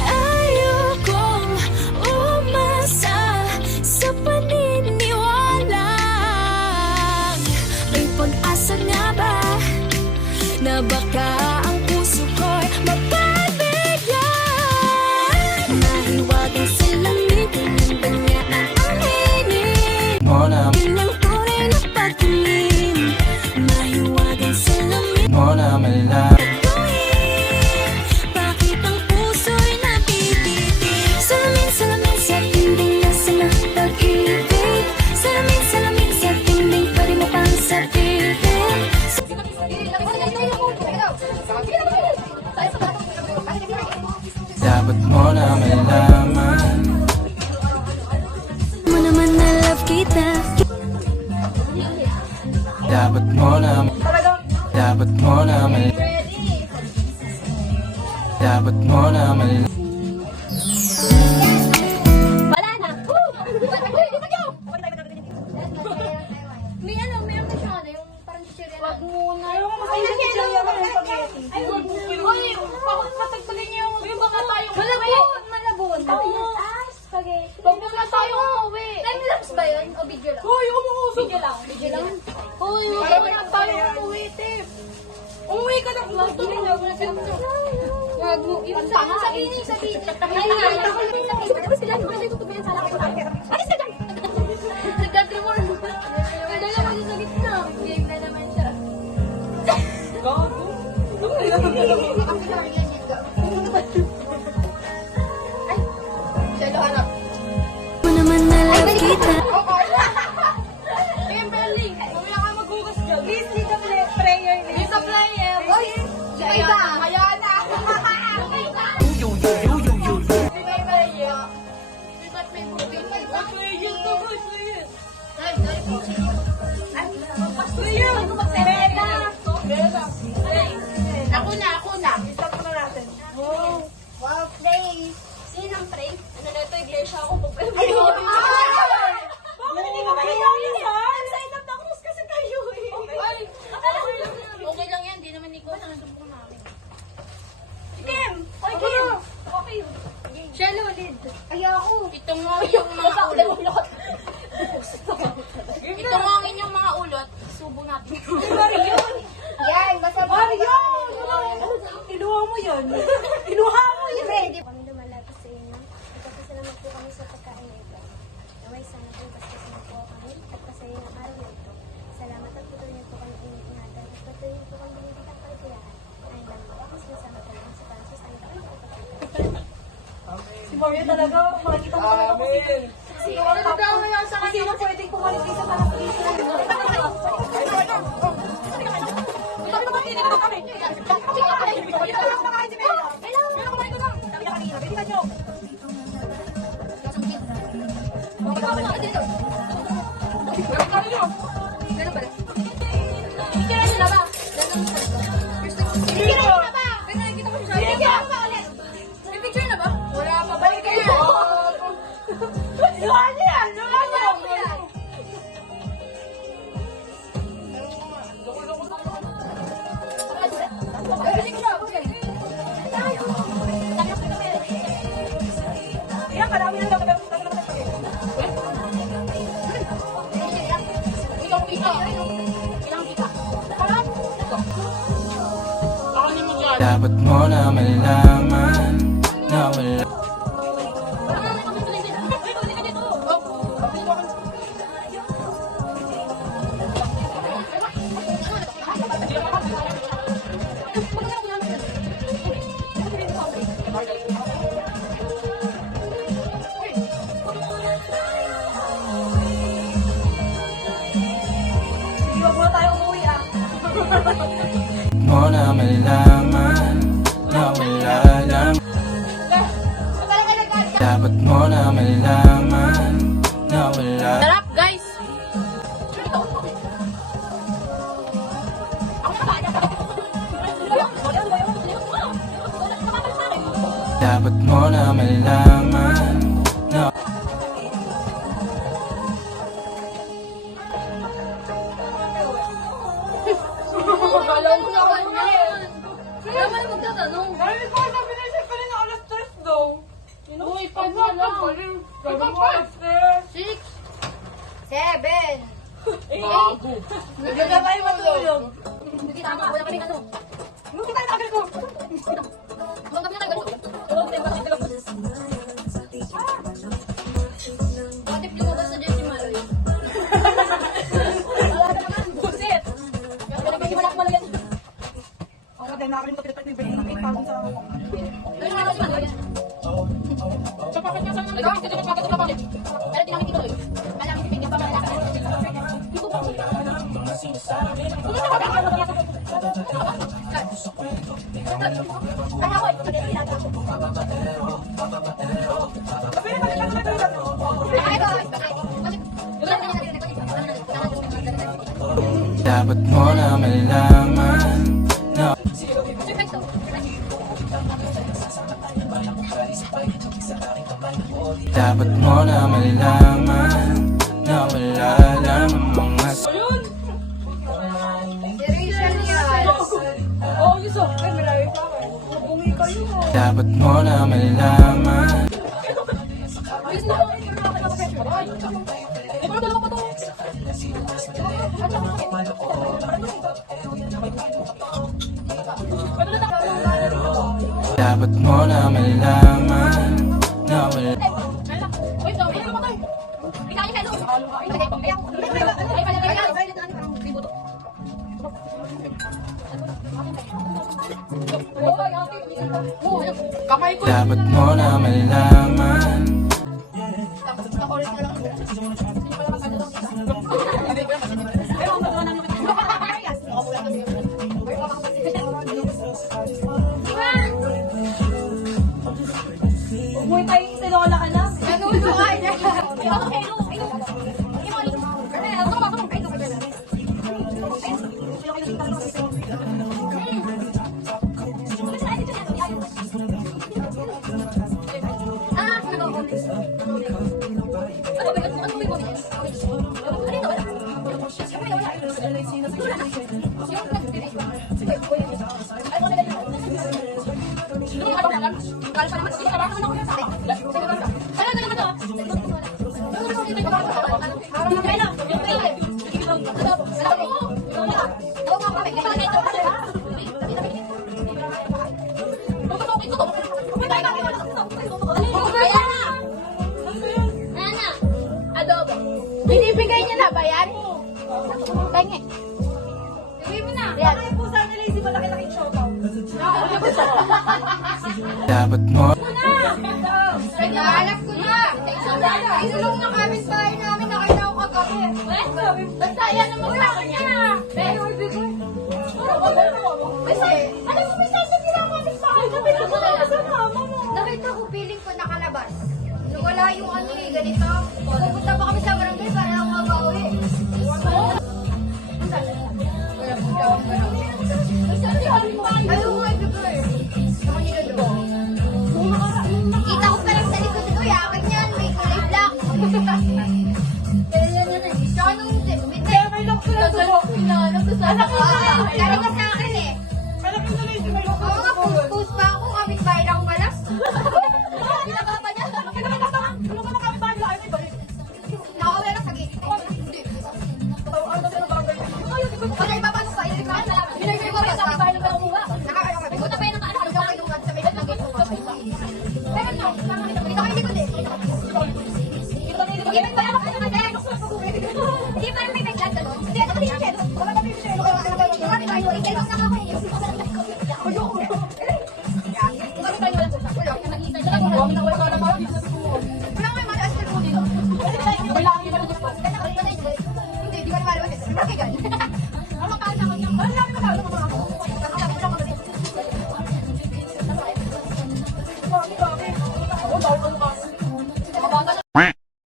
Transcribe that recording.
Ayokong umasa sa paniniwala. May pag-asa nga ba na baka ang puso ko'y mapabigyan? Mahiwagang salamin, kanya ang aminin. Yun ang tunay na pagtingin. Mahiwagang salamin, bakit ang puso'y nabibitin? Salamin sa dingding nasa na pag-ibig. Salamin sa dingding pwede mo pang sabihin. Dapat mo na malaman. Mo naman na love kita. Dapat mo na Dapat mo na Dapat mo na Wala na! May ano na siya ano, yung parang chichirya na. Wag muna. Ay, chichirya na yung spaghetti. Ay, wag muna. Uy, patagpalin niyo yung mga tayong malabon. Malabon. Spaghetti. Wag muna tayong umuwi. Time-lapse ba yun? O video lang? Uy, umuusog. Video lang. Video lang? Uy, wag muna tayong umuwi, Tip. Umuwi ka na. Wag muna. Wag mo. Sabihin. Ay, tapos sila, hindi ko tubihan sa lakay. Alis ka dyan! Nag-gadremor. Wala lang ako sa gitna. Game na naman siya. Ay, siya hanap. Mo naman na love kita. Ayun, Berling. Mamaya ka maghugas dyan. Please, dito prayer. Dito prayer. Uy, siya isa. Kaya na. Ako na. Stop na natin. Wow, pray. Sino ang pray? Ano na ito, iglesia ako pag-pray. Bakit hindi ka mahiyaw yun yan? Sign up na cross kasi tayo eh. Okay lang yan, di naman ikaw. Nandun po namin. Kim! Oy, Kim! Okay. Shello, lead. Ay, ako. Ito mo yung mga ulot. Ito mo ang inyong mga ulot. Subo natin. Marion! Yan, basta Marion! Kinuha mo yun. Kinuha mo yun. Kami lumalapit sa inyo. Nagpapasalamat po kami sa pagkain na ito. Naway sana po paskasin po kami at pasayin ang araw na ito. Salamat at patuloy niyo po kami ingatan at patuloy niyo po kami binibigyan kaligayahan. Ay lang po ako sinasama ko lang sa para sa sanita ko ito. Si Mario talaga, makikita mo talaga po dito. Sino ang tapos? Sino pwedeng pumalit sa parang Dapat mo na malaman na wala. Mo na malaman na wala lang. Dapat mo na malaman na wala. Sarap, guys! Dapat mo na malaman na mo na magtatanong. Ay, ko sabi na siya kanina alas 3 daw. Uy, 5 na lang. Sabi mo alas 3. 6, 7, Gago. Hindi na tayo matulog. Hindi tama, wala kami ano. Hindi tayo nakagal ko. Huwag kami na kayo. Huwag kami na kayo. Bakit lumabas na dyan si Maloy? Wala ka naman. Buset! Kaya nagiging malak malayan. Ako din, nakakalimutan kita ni Benny. 8,000 sa ako. Dahil nga si Maloy. Sa pakit niya sa mga Ikaw, ito pakit sa pakit. Pero di namin tituloy. Alam, hindi pa malala ka. Dapat mo na malaman na dapat mo na malaman na wala lang ang mga Oo, yung so. Ay, marami pa. Bumi kayo. dapat mo na malaman dapat mo na malaman na wala Kamay ko. dapat mo na malaman Umuwi tayo yung sinola ka na. Adobo. Binibigay niya na ba yan? Tangi. Bigay mo na. Yan. Ay, po sana lazy malaki-laking siopaw. dapat mo Naghahanap ko na. Isulong na kapit bahay namin. Nakita ko kagabi. Basta yan naman sa kanya. Pero ibigay. Kasi, alam mo, may sasabi lang kapit bahay. Nakita ko na sa mama mo. Nakita ko, feeling ko nakalabas. Nung wala yung ano eh, ganito. Pupunta pa kami sa barangay para lang mag-awi. Ayaw mo ibigay. Naman nila doon. Kita ko pa lang sa likod ko, yakin yan, may kulay black. Kaya yan yan eh. Tsaka nung Kaya may lock ko lang tulo. Anak ko galing ka sa akin eh. Alam mo na lazy may lock ko Oo nga, lang tulo. puspus pa ako, kapit bahay lang pala. Pinakapa niya. Tulong ka na kami bahay lang. Ay, may balik. Nakawala sa gate. Hindi. Ano sa bagay? Wala ipapasok pa, hindi ka alam. Binigay ko rin sa kapit bahay lang pala kumuha. Nakakaya kami. Punta pa yun ng anak. Hanggang kinukat sa may gate ng gate. Pero no, dito kayo likod eh. Hindi pa lang ako nag-alag. Hindi pa lang may biglag ano. Hindi, ano ka din siya? Wala ka din siya. Wala ka din siya. Wala ka din siya.